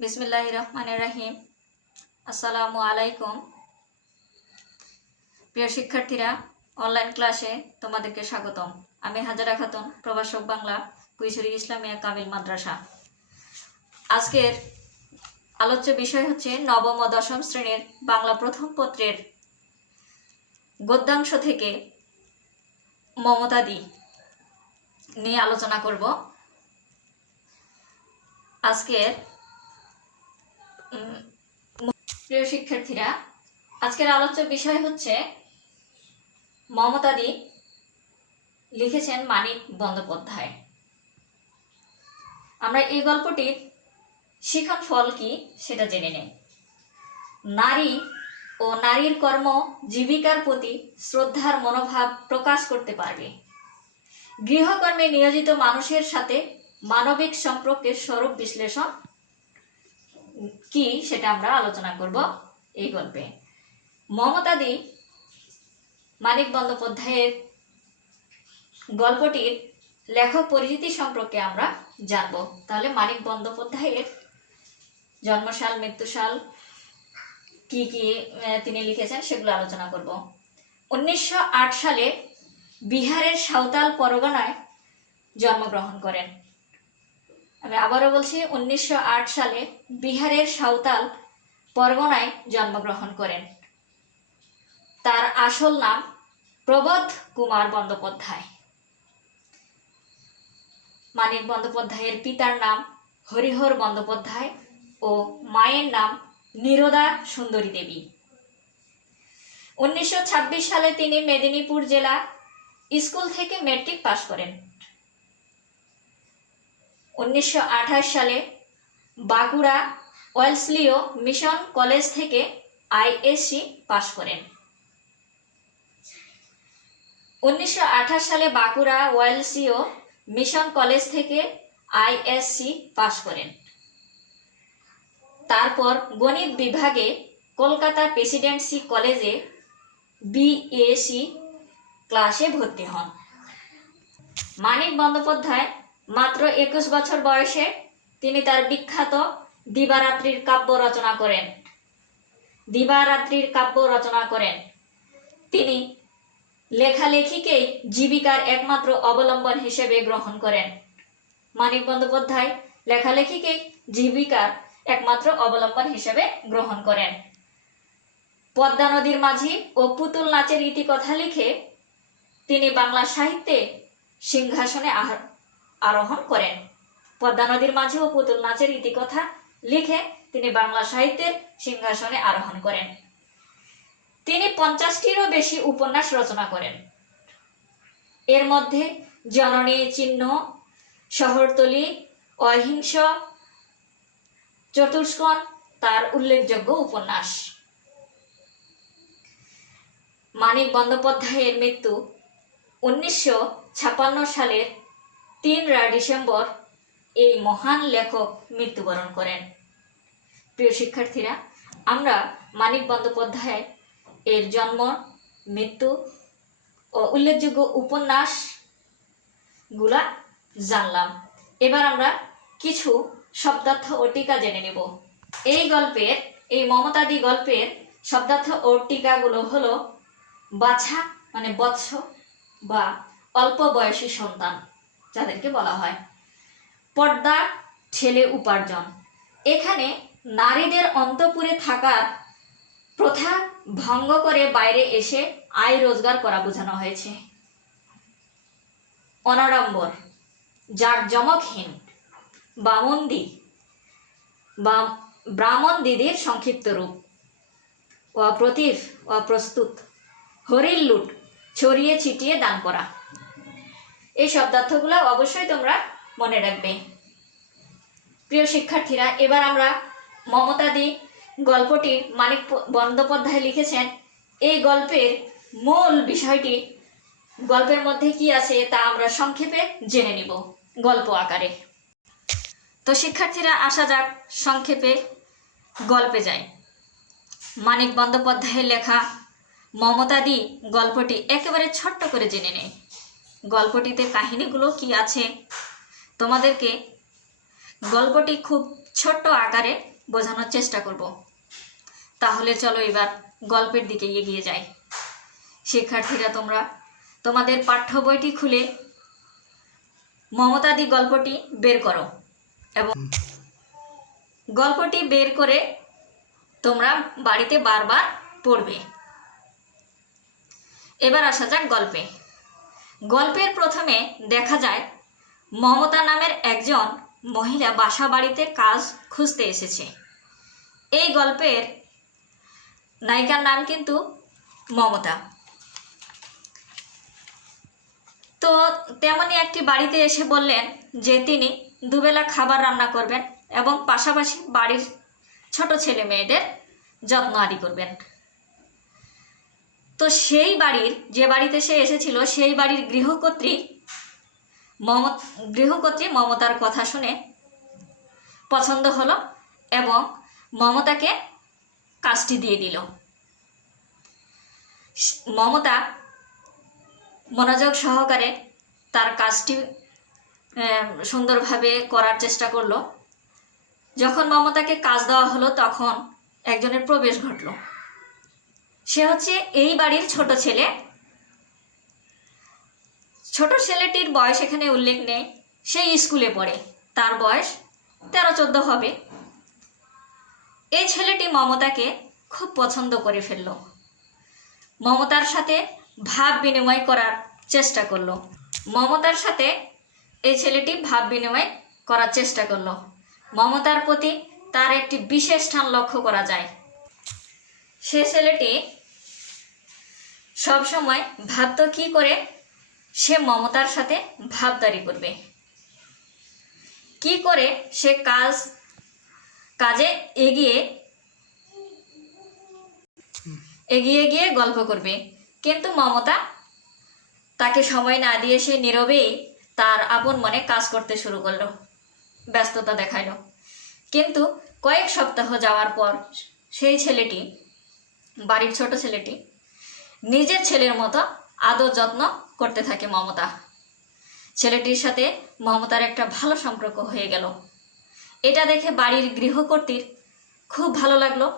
বিসমিল্লাহ রহমান রাহিম। আসসালামু আলাইকুম। প্রিয় শিক্ষার্থীরা অনলাইন ক্লাসে তোমাদেরকে স্বাগতম। আমি হাজারা খাতুন, প্রভাষক বাংলা কুইসুরি ইসলামিয়া কামিল মাদ্রাসা। আজকের আলোচ্য বিষয় হচ্ছে নবম ও দশম শ্রেণির বাংলা প্রথম পত্রের গদ্যাংশ থেকে মমতাদি নিয়ে আলোচনা করব। আজকের প্রিয় শিক্ষার্থীরা, আজকের আলোচ্য বিষয় হচ্ছে মমতাদি লিখেছেন মানিক বন্দ্যোপাধ্যায়। আমরা এই গল্পটির শিখন ফল কি সেটা জেনে নেই। নারী ও নারীর কর্ম জীবিকার প্রতি শ্রদ্ধার মনোভাব প্রকাশ করতে পারবে। গৃহকর্মে নিয়োজিত মানুষের সাথে মানবিক সম্পর্কের স্বরূপ বিশ্লেষণ কি সেটা আমরা আলোচনা করব এই গল্পে। মমতাদি মানিক বন্দ্যোপাধ্যায়ের গল্পটির লেখক পরিচিতি সম্পর্কে আমরা জানব। তাহলে মানিক বন্দ্যোপাধ্যায়ের জন্মসাল, মৃত্যুসাল কি কি তিনি লিখেছেন সেগুলো আলোচনা করব। উনিশশো আট সালে বিহারের সাঁওতাল পরগনায় জন্মগ্রহণ করেন। আমি আবারও বলছি, উনিশশো আট সালে বিহারের সাঁওতাল পরগনায় জন্মগ্রহণ করেন। তার আসল নাম প্রবোধ কুমার বন্দ্যোপাধ্যায়। মানিক বন্দ্যোপাধ্যায়ের পিতার নাম হরিহর বন্দ্যোপাধ্যায় ও মায়ের নাম নিরোদা সুন্দরী দেবী। উনিশশো ছাব্বিশ সালে তিনি মেদিনীপুর জেলা স্কুল থেকে মেট্রিক পাশ করেন। উনিশশো আঠাশ সালে বাঁকুড়া ওয়েলসলিও মিশন কলেজ থেকে আইএসসি পাশ করেন। উনিশশো আঠাশ সালে বাঁকুড়া ওয়েলসিও মিশন কলেজ থেকে আইএসসি পাশ করেন। তারপর গণিত বিভাগে কলকাতা প্রেসিডেন্সি কলেজে বিএসসি ক্লাসে ভর্তি হন। মানিক বন্দ্যোপাধ্যায় মাত্র একুশ বছর বয়সে তিনি তার বিখ্যাত দিবারাত্রির কাব্য রচনা করেন। দিবারাত্রির কাব্য রচনা করেন। তিনি লেখালেখিকেই জীবিকার একমাত্র অবলম্বন হিসেবে গ্রহণ করেন। মানিক বন্দ্যোপাধ্যায় লেখালেখিকেই জীবিকার একমাত্র অবলম্বন হিসেবে গ্রহণ করেন। পদ্মা নদীর মাঝি ও পুতুল নাচের ইতিকথা লিখে তিনি বাংলা সাহিত্যে সিংহাসনে আরোহণ করেন। পদ্মা নদীর মাঝে ও পুতুল নাচের ইতিকথা লিখে তিনি বাংলা সাহিত্যের সিংহাসনে আরোহণ করেন। তিনি পঞ্চাশটিরও বেশি উপন্যাস রচনা করেন। এর মধ্যে জননী, চিহ্ন, শহরতলি, অহিংস, চতুষ্কোণ তার উল্লেখযোগ্য উপন্যাস। মানিক বন্দ্যোপাধ্যায়ের মৃত্যু উনিশশো সালের তিনরা ডিসেম্বর এই মহান লেখক মৃত্যুবরণ করেন। প্রিয় শিক্ষার্থীরা, আমরা মানিক বন্দ্যোপাধ্যায় এর জন্ম, মৃত্যু ও উল্লেখযোগ্য উপন্যাসগুলা জানলাম। এবার আমরা কিছু শব্দার্থ ও টিকা জেনে নেব। এই গল্পের, এই মমতাদি গল্পের শব্দার্থ ও টিকাগুলো হলো বাছা মানে বৎস বা অল্প বয়সী সন্তান। যাদেরকে বলা হয়। পর্দা ছেলে উপার্জন। এখানে নারীদের অন্তপুরে থাকার প্রথা ভঙ্গ করে বাইরে এসে আয় রোজগার করা বোঝানো হয়েছে। অনাড়ম্বর, যার জমকহীন বামন্দি বা ব্রাহ্মণ দিদির সংক্ষিপ্ত রূপ। অপ্রতিভ, অপ্রস্তুত, হরির লুট, ছড়িয়ে ছিটিয়ে দান করা। এই শব্দার্থগুলো অবশ্যই তোমরা মনে রাখবে। প্রিয় শিক্ষার্থীরা, এবার আমরা মমতাদি গল্পটি মানিক বন্দ্যোপাধ্যায় লিখেছেন, এই গল্পের মূল বিষয়টি, গল্পের মধ্যে কি আছে তা আমরা সংক্ষেপে জেনে নিব গল্প আকারে। তো শিক্ষার্থীরা, আসা যাক, সংক্ষেপে গল্পে যাই। মানিক বন্দ্যোপাধ্যায়ের লেখা মমতাদি গল্পটি একেবারে ছোট্ট করে জেনে নেই। গল্পটিতে কাহিনীগুলো কি আছে? তোমাদেরকে গল্পটি খুব ছোট্ট আকারে বোঝানোর চেষ্টা করব। তাহলে চলো এবার গল্পের দিকে এগিয়ে যাই। শিক্ষার্থীরা, তোমরা তোমাদের পাঠ্য বইটি খুলে মমতাদি গল্পটি বের করো এবং গল্পটি বের করে তোমরা বাড়িতে বারবার পড়বে। এবার আসা যাক গল্পে। গল্পের প্রথমে দেখা যায়, মমতা নামের একজন মহিলা বাসা বাড়িতে কাজ খুঁজতে এসেছে। এই গল্পের নায়িকার নাম কিন্তু মমতা। তো তেমনি একটি বাড়িতে এসে বললেন যে তিনি দুবেলা খাবার রান্না করবেন এবং পাশাপাশি বাড়ির ছোট ছেলে মেয়েদের যত্ন আদি করবেন। তো সেই বাড়ির, যে বাড়িতে সে এসেছিল, সেই বাড়ির গৃহকর্ত্রী মম গৃহকর্ত্রী মমতার কথা শুনে পছন্দ হলো এবং মমতাকে কাজটি দিয়ে দিল। মমতা মনোযোগ সহকারে তার কাজটি সুন্দরভাবে করার চেষ্টা করল। যখন মমতাকে কাজ দেওয়া হলো, তখন একজনের প্রবেশ ঘটলো। সে হচ্ছে এই বাড়ির ছোট ছেলে। ছোট ছেলেটির বয়স এখানে উল্লেখ নেই। সে স্কুলে পড়ে। তার বয়স তেরো চোদ্দ হবে। এই ছেলেটি মমতাকে খুব পছন্দ করে ফেলল। মমতার সাথে ভাব বিনিময় করার চেষ্টা করল। মমতার সাথে এই ছেলেটি ভাব বিনিময় করার চেষ্টা করল। মমতার প্রতি তার একটি বিশেষ স্থান লক্ষ্য করা যায়। সে ছেলেটি সবসময় ভাবত কি করে? সে মমতার সাথে ভাবদারি করবে। কি করে সে কাজ, কাজে এগিয়ে এগিয়ে গিয়ে গল্প করবে। কিন্তু মমতা তাকে সময় না দিয়ে সে নীরবেই তার আপন মনে কাজ করতে শুরু করল, ব্যস্ততা দেখাইল। কিন্তু কয়েক সপ্তাহ যাওয়ার পর সেই ছেলেটি, বাড়ির ছোট ছেলেটি নিজের ছেলের মতো আদর যত্ন করতে থাকে মমতা। ছেলেটির সাথে মমতার একটা ভালো সম্পর্ক হয়ে গেল। এটা দেখে বাড়ির গৃহকর্ত্রীর খুব ভালো লাগল।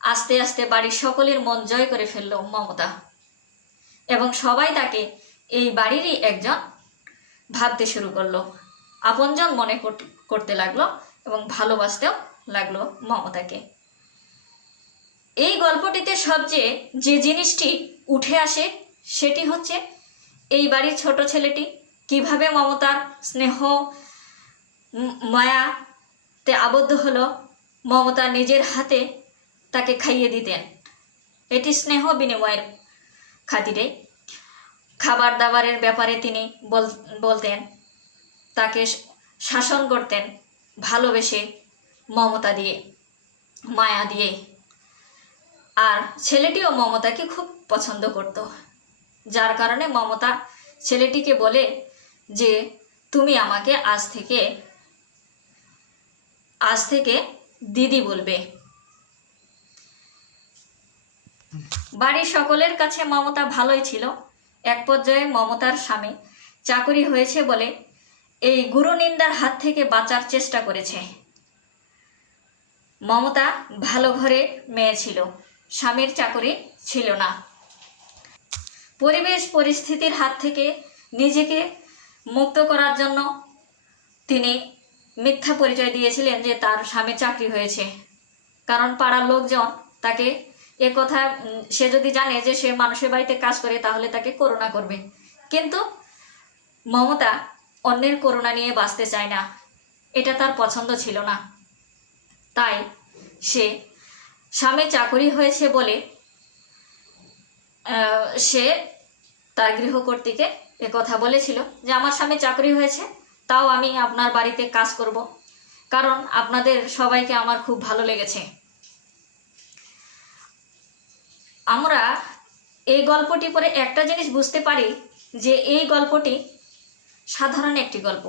আস্তে আস্তে বাড়ির সকলের মন জয় করে ফেলল মমতা। এবং সবাই তাকে এই বাড়িরই একজন ভাবতে শুরু করল। আপনজন মনে কর- করতে লাগল এবং ভালোবাসতেও লাগল মমতাকে। এই গল্পটিতে সবচেয়ে যে জিনিসটি উঠে আসে সেটি হচ্ছে এই বাড়ির ছোট ছেলেটি কীভাবে মমতার স্নেহ মায়াতে আবদ্ধ হলো, মমতা নিজের হাতে তাকে খাইয়ে দিতেন। এটি স্নেহ বিনিময়ের খাতিরে খাবার দাবারের ব্যাপারে তিনি বল- বলতেন, তাকে শাসন করতেন, ভালোবেসে মমতা দিয়ে, মায়া দিয়ে। আর ছেলেটিও মমতাকে খুব পছন্দ করত। যার কারণে মমতা ছেলেটিকে বলে যে, তুমি আমাকে আজ থেকে আজ থেকে দিদি বলবে। বাড়ির সকলের কাছে মমতা ভালোই ছিল। এক পর্যায়ে মমতার স্বামী চাকরি হয়েছে বলে এই গুরুনিন্দার হাত থেকে বাঁচার চেষ্টা করেছে। মমতা ভালো ঘরে মেয়ে ছিল। স্বামীর চাকরি ছিল না। পরিবেশ পরিস্থিতির হাত থেকে নিজেকে মুক্ত করার জন্য তিনি মিথ্যা পরিচয় দিয়েছিলেন যে তার স্বামীর চাকরি হয়েছে। কারণ পাড়ার লোকজন তাকে এ কথা সে যদি জানে যে সে মানুষের বাড়িতে কাজ করে তাহলে তাকে করুণা করবে। কিন্তু মমতা অন্যের করুণা নিয়ে বাঁচতে চায় না। এটা তার পছন্দ ছিল না। তাই সে স্বামী চাকরি হয়েছে বলে সে তার গৃহকর্ত্রীকে এ কথা বলেছিল যে, আমার স্বামী চাকরি হয়েছে, তাও আমি আপনার বাড়িতে কাজ করব। কারণ আপনাদের সবাইকে আমার খুব ভালো লেগেছে। আমরা এই গল্পটি পরে একটা জিনিস বুঝতে পারি যে, এই গল্পটি সাধারণ একটি গল্প।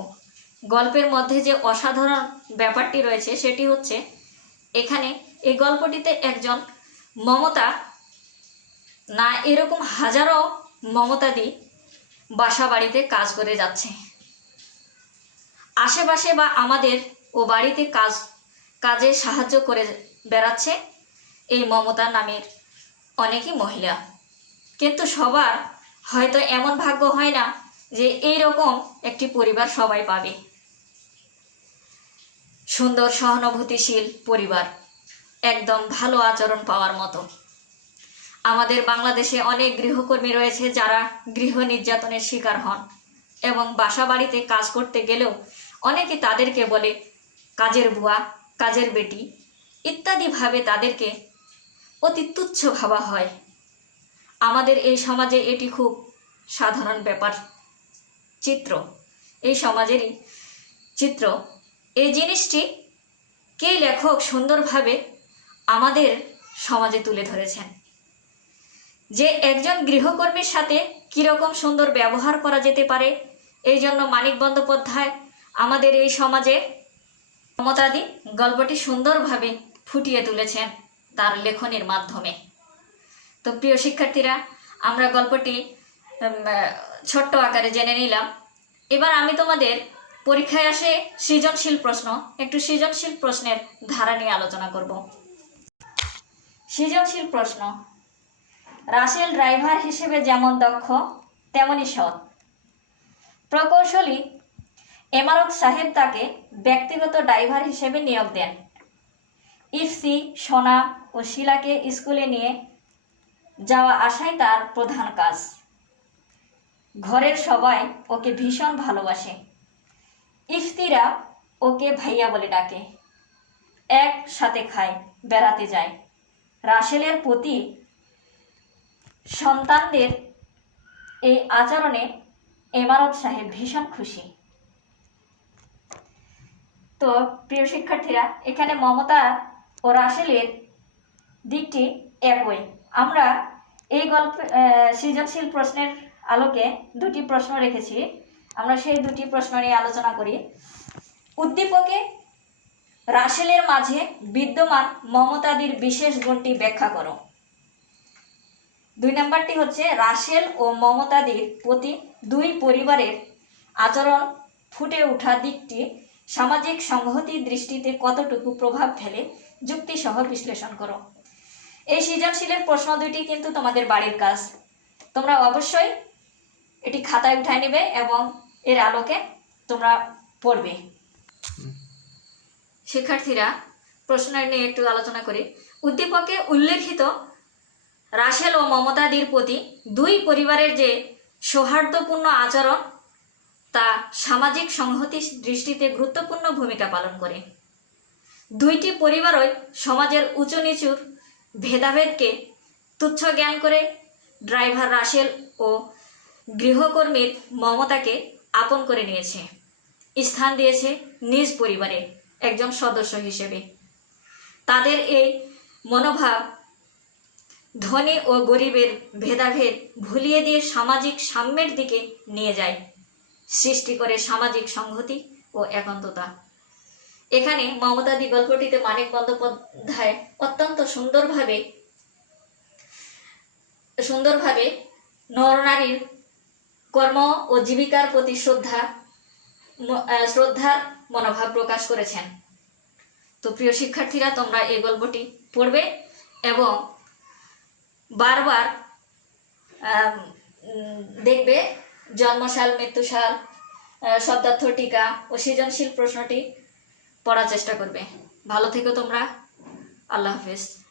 গল্পের মধ্যে যে অসাধারণ ব্যাপারটি রয়েছে, সেটি হচ্ছে এখানে এই গল্পটিতে একজন মমতা না এরকম হাজারো মমতাদি বাসা বাড়িতে কাজ করে যাচ্ছে। আশেপাশে বা আমাদের ও বাড়িতে কাজ, কাজে সাহায্য করে বেড়াচ্ছে এই মমতা নামের অনেকই মহিলা। কিন্তু সবার হয়তো এমন ভাগ্য হয় না যে এই রকম একটি পরিবার সবাই পাবে। সুন্দর, সহানুভূতিশীল পরিবার। একদম ভালো আচরণ পাওয়ার মতো। আমাদের বাংলাদেশে অনেক গৃহকর্মী রয়েছে যারা গৃহ নির্যাতনের শিকার হন এবং বাসা বাড়িতে কাজ করতে গেলেও অনেকে তাদেরকে বলে কাজের বুয়া, কাজের বেটি ইত্যাদিভাবে তাদেরকে অতি তুচ্ছ ভাবা হয়। আমাদের এই সমাজে এটি খুব সাধারণ ব্যাপার। চিত্র, এই সমাজেরই চিত্র। এই জিনিসটি কে লেখক সুন্দরভাবে আমাদের সমাজে তুলে ধরেছেন। যে একজন গৃহকর্মীর সাথে কীরকম সুন্দর ব্যবহার করা যেতে পারে, এই জন্য মানিক বন্দ্যোপাধ্যায় আমাদের এই সমাজে মমতাদি গল্পটি সুন্দরভাবে ফুটিয়ে তুলেছেন তার লেখনের মাধ্যমে। তো প্রিয় শিক্ষার্থীরা, আমরা গল্পটি ছোট্ট আকারে জেনে নিলাম। এবার আমি তোমাদের পরীক্ষায় আসে সৃজনশীল প্রশ্ন, একটু সৃজনশীল প্রশ্নের ধারা নিয়ে আলোচনা করব। সৃজনশীল প্রশ্ন। রাসেল ড্রাইভার হিসেবে যেমন দক্ষ তেমনই সৎ। প্রকৌশলী এমারত সাহেব তাকে ব্যক্তিগত ড্রাইভার হিসেবে নিয়োগ দেন। ইফসি সোনা ও শিলাকে স্কুলে নিয়ে যাওয়া আসাই তার প্রধান কাজ। ঘরের সবাই ওকে ভীষণ ভালোবাসে। ইফতিরা ওকে ভাইয়া বলে ডাকে। এক সাথে খায়, বেড়াতে যায়। রাসেলের প্রতি সন্তানদের এই আচরণে এমারত সাহেব ভীষণ খুশি। তো প্রিয় শিক্ষার্থীরা, এখানে মমতা ও রাসেলের দিকটি একই। আমরা এই গল্প সৃজনশীল প্রশ্নের আলোকে দুটি প্রশ্ন রেখেছি। আমরা সেই দুটি প্রশ্ন নিয়ে আলোচনা করি। উদ্দীপকে রাসেলের মাঝে বিদ্যমান মমতাদির বিশেষ গুণটি ব্যাখ্যা করো। দুই নাম্বারটি হচ্ছে, রাসেল ও মমতাদির প্রতি দুই পরিবারের আচরণ ফুটে ওঠা দিকটি সামাজিক সংহতি দৃষ্টিতে কতটুকু প্রভাব ফেলে যুক্তিসহ বিশ্লেষণ করো। এই সৃজনশীলের প্রশ্ন দুইটি কিন্তু তোমাদের বাড়ির কাজ। তোমরা অবশ্যই এটি খাতায় উঠায় নেবে এবং এর আলোকে তোমরা পড়বে। শিক্ষার্থীরা প্রশ্ন নিয়ে একটু আলোচনা করি। উদ্দীপকে উল্লেখিত রাসেল ও মমতাদির প্রতি দুই পরিবারের যে সৌহার্দ্যপূর্ণ আচরণ, তা সামাজিক সংহতি দৃষ্টিতে গুরুত্বপূর্ণ ভূমিকা পালন করে। দুইটি পরিবারই সমাজের উঁচু নিচুর ভেদাভেদকে তুচ্ছ জ্ঞান করে ড্রাইভার রাসেল ও গৃহকর্মীর মমতাকে আপন করে নিয়েছে। স্থান দিয়েছে নিজ পরিবারে। একজন সদস্য হিসেবে। তাদের এই মনোভাব ধনী ও গরিবের ভেদাভেদ ভুলিয়ে দিয়ে সামাজিক সাম্যের দিকে নিয়ে যায়, সৃষ্টি করে সামাজিক সংহতি ও একান্ততা। এখানে মমতাদি গল্পটিতে মানিক বন্দ্যোপাধ্যায় অত্যন্ত সুন্দরভাবে সুন্দরভাবে নরনারীর কর্ম ও জীবিকার প্রতি শ্রদ্ধা শ্রদ্ধার মনোভাব প্রকাশ করেছেন। তো প্রিয় শিক্ষার্থীরা, তোমরা এই গল্পটি পড়বে এবং বারবার দেখবে জন্মশাল মৃত্যুশাল শব্দার্থ টিকা ও সৃজনশীল প্রশ্নটি পড়ার চেষ্টা করবে। ভালো থেকো তোমরা। আল্লাহ হাফেজ।